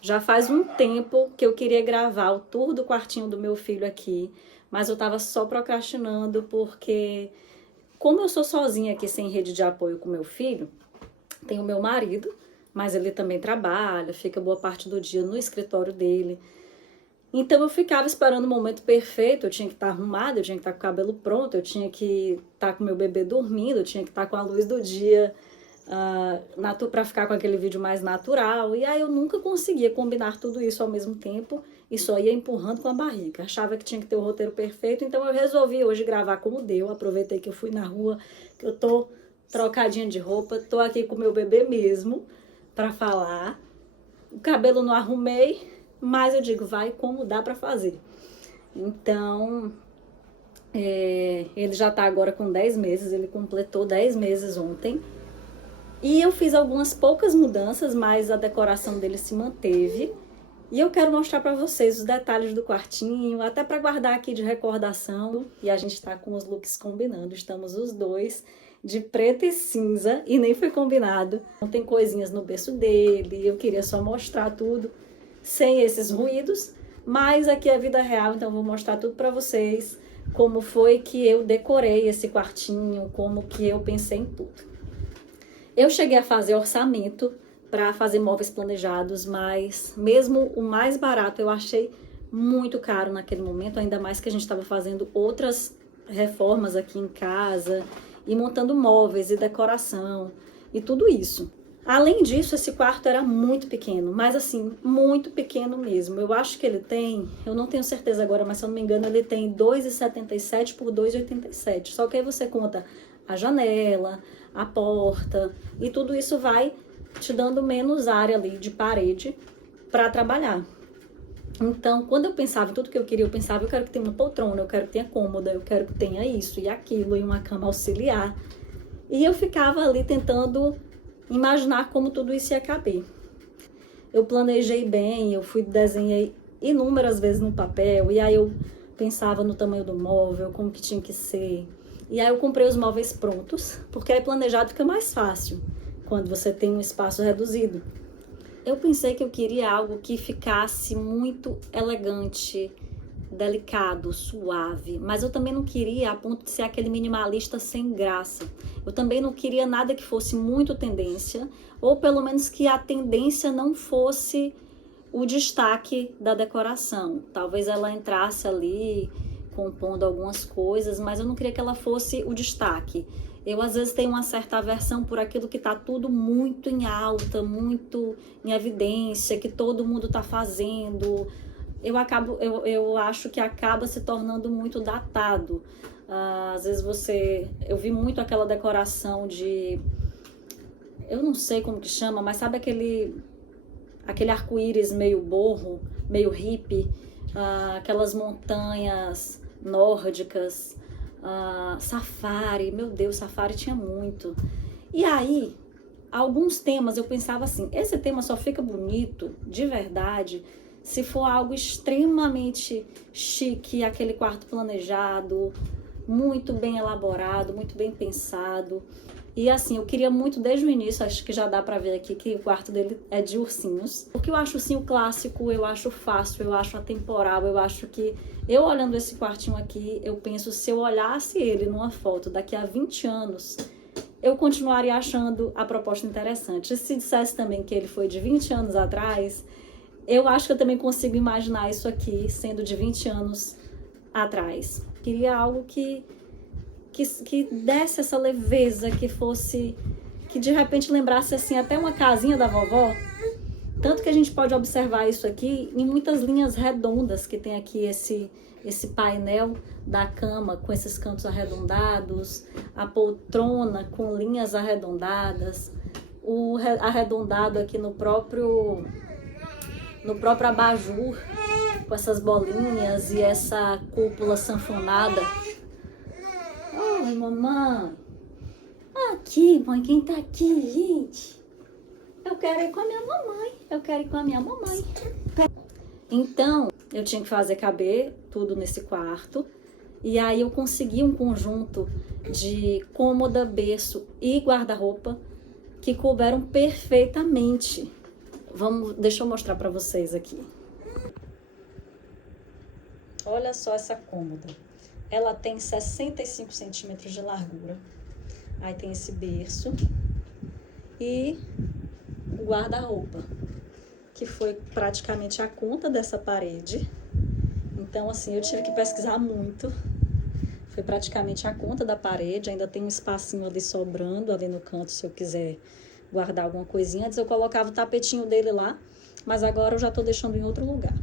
Já faz um tempo que eu queria gravar o tour do quartinho do meu filho aqui, mas eu tava só procrastinando porque, como eu sou sozinha aqui sem rede de apoio com meu filho, tem o meu marido, mas ele também trabalha, fica boa parte do dia no escritório dele. Então eu ficava esperando o momento perfeito, eu tinha que estar arrumada, eu tinha que estar com o cabelo pronto, eu tinha que estar com o meu bebê dormindo, eu tinha que estar com a luz do dia para ficar com aquele vídeo mais natural. E aí eu nunca conseguia combinar tudo isso ao mesmo tempo e só ia empurrando com a barriga. Achava que tinha que ter o roteiro perfeito, então eu resolvi hoje gravar como deu. Aproveitei que eu fui na rua, que eu tô trocadinha de roupa, tô aqui com o meu bebê mesmo para falar. O cabelo não arrumei, mas eu digo, vai como dá para fazer. Então, ele já tá agora com 10 meses, ele completou 10 meses ontem. E eu fiz algumas poucas mudanças, mas a decoração dele se manteve. E eu quero mostrar para vocês os detalhes do quartinho, até para guardar aqui de recordação. E a gente tá com os looks combinando, estamos os dois de preto e cinza, e nem foi combinado. Tem coisinhas no berço dele, eu queria só mostrar tudo sem esses ruídos, mas aqui é a vida real, então eu vou mostrar tudo para vocês, como foi que eu decorei esse quartinho, como que eu pensei em tudo. Eu cheguei a fazer orçamento para fazer móveis planejados, mas mesmo o mais barato eu achei muito caro naquele momento, ainda mais que a gente estava fazendo outras reformas aqui em casa e montando móveis e decoração e tudo isso. Além disso, esse quarto era muito pequeno, mas assim, muito pequeno mesmo. Eu acho que ele tem, eu não tenho certeza agora, mas se eu não me engano, ele tem 2,77 por 2,87. Só que aí você conta a janela, a porta, e tudo isso vai te dando menos área ali de parede para trabalhar. Então, quando eu pensava em tudo que eu queria, eu pensava, eu quero que tenha uma poltrona, eu quero que tenha cômoda, eu quero que tenha isso e aquilo, e uma cama auxiliar. E eu ficava ali tentando imaginar como tudo isso ia caber. Eu planejei bem, eu desenhei inúmeras vezes no papel, e aí eu pensava no tamanho do móvel, como que tinha que ser. E aí eu comprei os móveis prontos, porque aí planejado fica mais fácil, quando você tem um espaço reduzido. Eu pensei que eu queria algo que ficasse muito elegante, delicado, suave, mas eu também não queria a ponto de ser aquele minimalista sem graça. Eu também não queria nada que fosse muito tendência, ou pelo menos que a tendência não fosse o destaque da decoração. Talvez ela entrasse ali compondo algumas coisas, mas eu não queria que ela fosse o destaque. Eu às vezes tenho uma certa aversão por aquilo que está tudo muito em alta, muito em evidência, que todo mundo está fazendo. Eu acho que acaba se tornando muito datado. Às vezes eu vi muito aquela decoração de, eu não sei como que chama, mas sabe aquele arco-íris meio borro, meio hippie, aquelas montanhas nórdicas, safari, meu Deus, safari tinha muito. E aí, alguns temas eu pensava assim, esse tema só fica bonito, de verdade, se for algo extremamente chique, aquele quarto planejado, muito bem elaborado, muito bem pensado. E assim, eu queria muito desde o início, acho que já dá pra ver aqui que o quarto dele é de ursinhos. Porque eu acho o ursinho clássico, eu acho fácil, eu acho atemporal, eu acho que... Eu olhando esse quartinho aqui, eu penso, se eu olhasse ele numa foto daqui a 20 anos, eu continuaria achando a proposta interessante. E se dissesse também que ele foi de 20 anos atrás, eu acho que eu também consigo imaginar isso aqui sendo de 20 anos atrás. Queria algo que desse essa leveza, que fosse, que de repente lembrasse assim até uma casinha da vovó. Tanto que a gente pode observar isso aqui em muitas linhas redondas que tem aqui esse painel da cama com esses cantos arredondados, a poltrona com linhas arredondadas, o arredondado aqui no próprio abajur com essas bolinhas e essa cúpula sanfonada. Oi, mamãe. Aqui, mãe, quem tá aqui, gente? Eu quero ir com a minha mamãe. Eu quero ir com a minha mamãe. Então, eu tinha que fazer caber tudo nesse quarto. E aí eu consegui um conjunto de cômoda, berço e guarda-roupa que couberam perfeitamente. Deixa eu mostrar pra vocês aqui. Olha só essa cômoda. Ela tem 65 centímetros de largura. Aí tem esse berço e o guarda-roupa, que foi praticamente a conta dessa parede. Então, assim, eu tive que pesquisar muito. Foi praticamente a conta da parede. Ainda tem um espacinho ali sobrando, ali no canto, se eu quiser guardar alguma coisinha. Antes eu colocava o tapetinho dele lá, mas agora eu já tô deixando em outro lugar.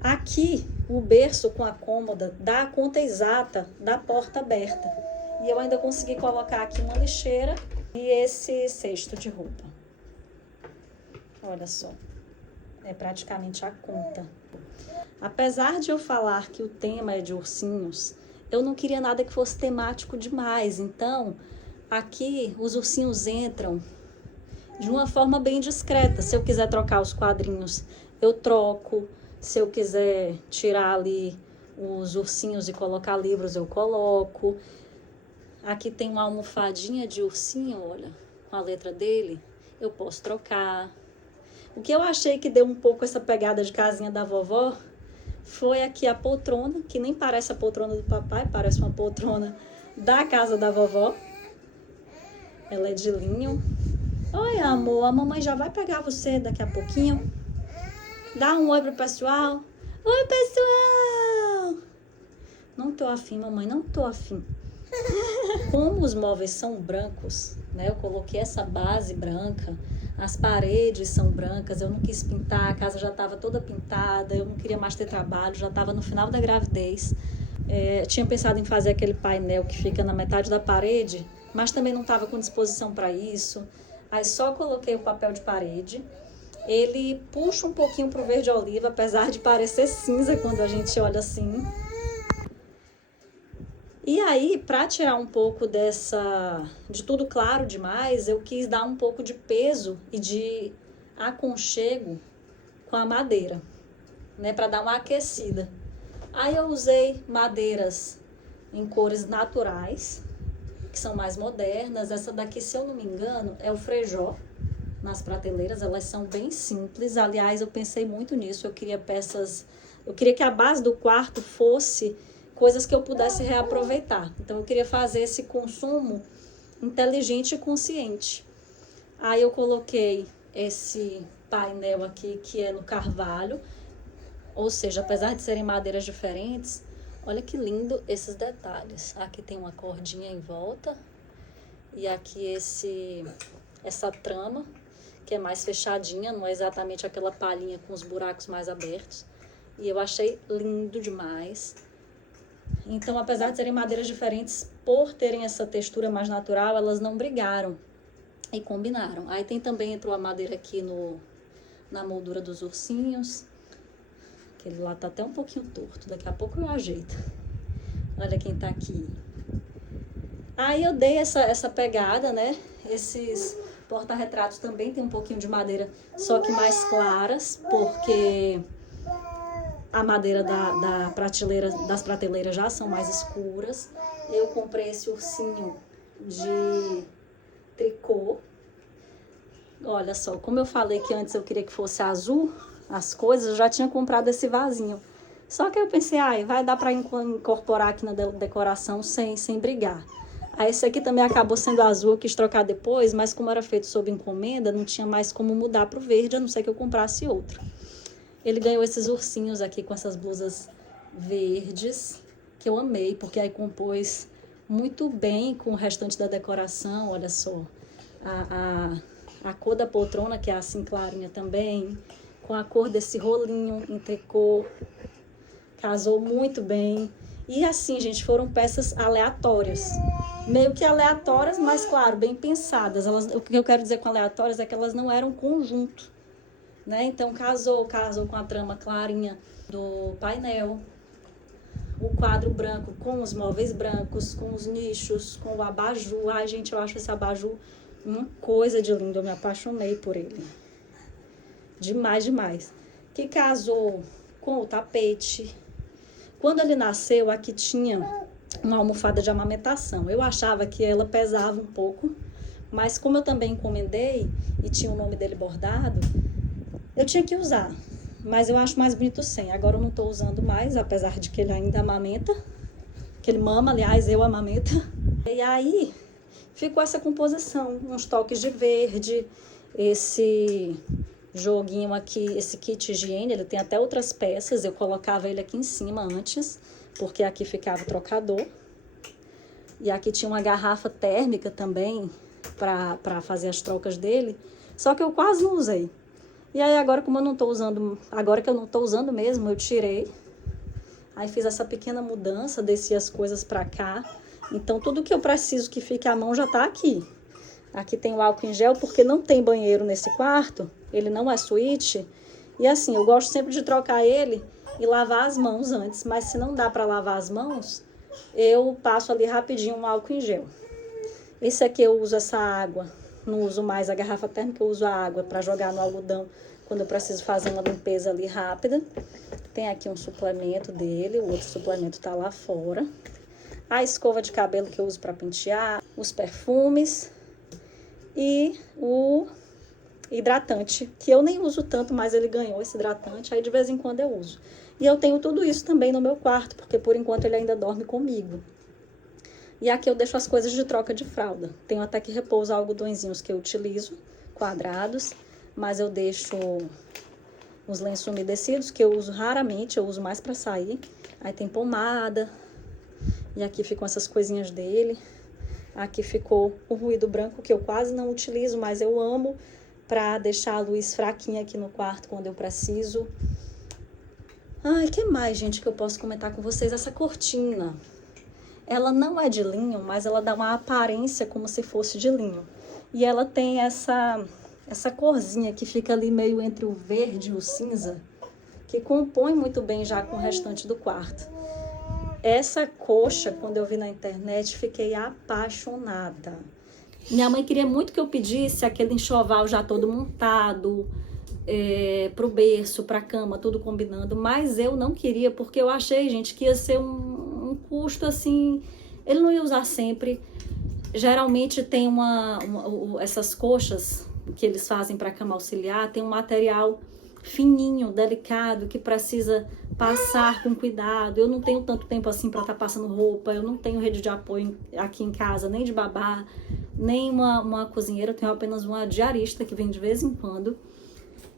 Aqui, o berço com a cômoda dá a conta exata da porta aberta. E eu ainda consegui colocar aqui uma lixeira e esse cesto de roupa. Olha só, é praticamente a conta. Apesar de eu falar que o tema é de ursinhos, eu não queria nada que fosse temático demais. Então, aqui os ursinhos entram de uma forma bem discreta. Se eu quiser trocar os quadrinhos, eu troco. Se eu quiser tirar ali os ursinhos e colocar livros, eu coloco. Aqui tem uma almofadinha de ursinho, olha, com a letra dele. Eu posso trocar. O que eu achei que deu um pouco essa pegada de casinha da vovó foi aqui a poltrona, que nem parece a poltrona do papai, parece uma poltrona da casa da vovó. Ela é de linho. Oi, amor, a mamãe já vai pegar você daqui a pouquinho. Dá um oi pro pessoal. Oi, pessoal! Não tô afim, mamãe, não tô afim. Como os móveis são brancos, né? Eu coloquei essa base branca, as paredes são brancas, eu não quis pintar, a casa já estava toda pintada, eu não queria mais ter trabalho, já estava no final da gravidez. Tinha pensado em fazer aquele painel que fica na metade da parede, mas também não estava com disposição para isso. Aí só coloquei o papel de parede. Ele puxa um pouquinho pro verde oliva, apesar de parecer cinza quando a gente olha assim. E aí, para tirar um pouco de tudo claro demais, eu quis dar um pouco de peso e de aconchego com a madeira, né, para dar uma aquecida. Aí eu usei madeiras em cores naturais, que são mais modernas. Essa daqui, se eu não me engano, é o frejó. Nas prateleiras, elas são bem simples. Aliás, eu pensei muito nisso. Eu queria que a base do quarto fosse coisas que eu pudesse reaproveitar. Então, eu queria fazer esse consumo inteligente e consciente. Aí eu coloquei esse painel aqui, que é no carvalho. Ou seja, apesar de serem madeiras diferentes, olha que lindo esses detalhes. Aqui tem uma cordinha em volta. E aqui essa trama, que é mais fechadinha, não é exatamente aquela palhinha com os buracos mais abertos. E eu achei lindo demais. Então, apesar de serem madeiras diferentes, por terem essa textura mais natural, elas não brigaram e combinaram. Aí entrou a madeira aqui na moldura dos ursinhos. Aquele lá tá até um pouquinho torto, daqui a pouco eu ajeito. Olha quem tá aqui. Aí eu dei essa pegada, né? Esses porta-retratos também tem um pouquinho de madeira, só que mais claras, porque a madeira das prateleiras já são mais escuras. Eu comprei esse ursinho de tricô. Olha só, como eu falei que antes eu queria que fosse azul, as coisas, eu já tinha comprado esse vasinho. Só que eu pensei, vai dar para incorporar aqui na decoração sem brigar. Aí esse aqui também acabou sendo azul, eu quis trocar depois, mas como era feito sob encomenda, não tinha mais como mudar para o verde, a não ser que eu comprasse outro. Ele ganhou esses ursinhos aqui com essas blusas verdes, que eu amei, porque aí compôs muito bem com o restante da decoração. Olha só, a cor da poltrona, que é assim clarinha também, com a cor desse rolinho em tricô, casou muito bem. E assim, gente, foram peças aleatórias. Meio que aleatórias, mas claro, bem pensadas. O que eu quero dizer com aleatórias é que elas não eram conjunto, né? Então casou com a trama clarinha do painel, o quadro branco com os móveis brancos, com os nichos, com o abajur. Ai, gente, eu acho esse abajur uma coisa de lindo, eu me apaixonei por ele. Demais, demais. Que casou com o tapete. Quando ele nasceu, aqui tinha uma almofada de amamentação. Eu achava que ela pesava um pouco, mas como eu também encomendei e tinha o nome dele bordado, Eu tinha que usar, mas eu acho mais bonito sem. Agora eu não tô usando mais, apesar de que ele ainda amamenta. Que ele mama, aliás, eu amamento. E aí ficou essa composição, uns toques de verde, esse joguinho aqui, esse kit higiene, ele tem até outras peças, eu colocava ele aqui em cima antes, porque aqui ficava o trocador. E aqui tinha uma garrafa térmica também, para fazer as trocas dele, só que eu quase não usei. E aí agora, como eu não tô usando, agora que eu não tô usando mesmo, eu tirei. Aí fiz essa pequena mudança, desci as coisas pra cá. Então tudo que eu preciso que fique à mão já tá aqui. Aqui tem o álcool em gel, porque não tem banheiro nesse quarto, ele não é suíte. E assim, eu gosto sempre de trocar ele e lavar as mãos antes, mas se não dá pra lavar as mãos, eu passo ali rapidinho um álcool em gel. Esse aqui eu uso essa água, não uso mais a garrafa térmica, eu uso a água para jogar no algodão quando eu preciso fazer uma limpeza ali rápida. Tem aqui um suplemento dele, o outro suplemento tá lá fora. A escova de cabelo que eu uso para pentear, os perfumes e o hidratante, que eu nem uso tanto, mas ele ganhou esse hidratante, aí de vez em quando eu uso. E eu tenho tudo isso também no meu quarto, porque por enquanto ele ainda dorme comigo. E aqui eu deixo as coisas de troca de fralda. Tenho até que repousar algodõezinhos que eu utilizo, quadrados, mas eu deixo os lenços umedecidos, que eu uso raramente, eu uso mais para sair. Aí tem pomada, e aqui ficam essas coisinhas dele. Aqui ficou o ruído branco, que eu quase não utilizo, mas eu amo, para deixar a luz fraquinha aqui no quarto quando eu preciso. Ai, que mais, gente, que eu posso comentar com vocês? Essa cortina. Ela não é de linho, mas ela dá uma aparência como se fosse de linho. E ela tem essa corzinha que fica ali meio entre o verde e o cinza, que compõe muito bem já com o restante do quarto. Essa coxa, quando eu vi na internet, fiquei apaixonada. Minha mãe queria muito que eu pedisse aquele enxoval já todo montado, pro berço, pra cama, tudo combinando, mas eu não queria, porque eu achei, gente, que ia ser um custo assim, ele não ia usar sempre. Geralmente tem essas coxas que eles fazem para cama auxiliar, tem um material fininho, delicado, que precisa passar com cuidado. Eu não tenho tanto tempo assim para estar passando roupa, eu não tenho rede de apoio aqui em casa, nem de babá, nem uma cozinheira, eu tenho apenas uma diarista que vem de vez em quando.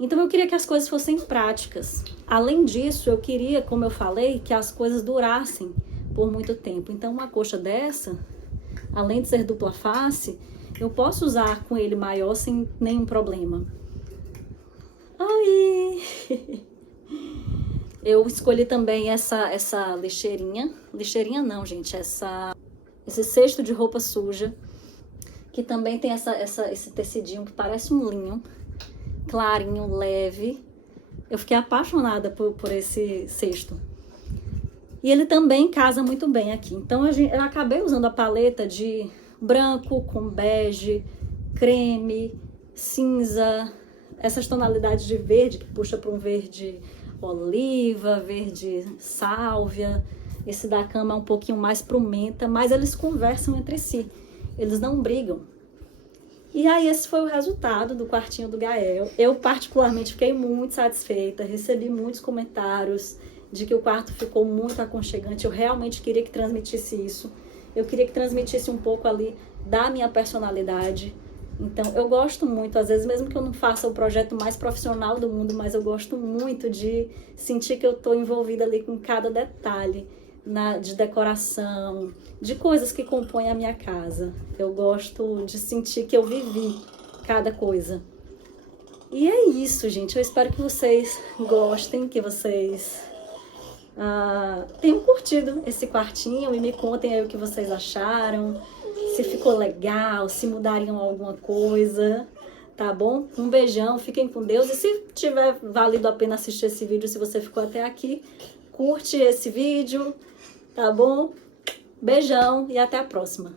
Então eu queria que as coisas fossem práticas. Além disso, eu queria, como eu falei, que as coisas durassem por muito tempo. Então uma coxa dessa, além de ser dupla face, eu posso usar com ele maior sem nenhum problema. Ai! Eu escolhi também essa lixeirinha. Lixeirinha não, gente. Esse cesto de roupa suja, que também tem esse tecidinho que parece um linho. Clarinho, leve. Eu fiquei apaixonada por esse cesto. E ele também casa muito bem aqui. Então eu acabei usando a paleta de branco com bege, creme, cinza, essas tonalidades de verde que puxa para um verde oliva, verde sálvia. Esse da cama é um pouquinho mais pro menta, mas eles conversam entre si. Eles não brigam. E aí esse foi o resultado do quartinho do Gael. Eu particularmente fiquei muito satisfeita, recebi muitos comentários de que o quarto ficou muito aconchegante. Eu realmente queria que transmitisse isso. Eu queria que transmitisse um pouco ali da minha personalidade. Então eu gosto muito, às vezes mesmo que eu não faça o projeto mais profissional do mundo, mas eu gosto muito de sentir que eu estou envolvida ali com cada detalhe de decoração, de coisas que compõem a minha casa. Eu gosto de sentir que eu vivi cada coisa. E é isso, gente. Eu espero que vocês gostem, que vocês tenham curtido esse quartinho e me contem aí o que vocês acharam, se ficou legal, se mudariam alguma coisa, tá bom? Um beijão, fiquem com Deus. E se tiver valido a pena assistir esse vídeo, se você ficou até aqui, curte esse vídeo, tá bom? Beijão e até a próxima.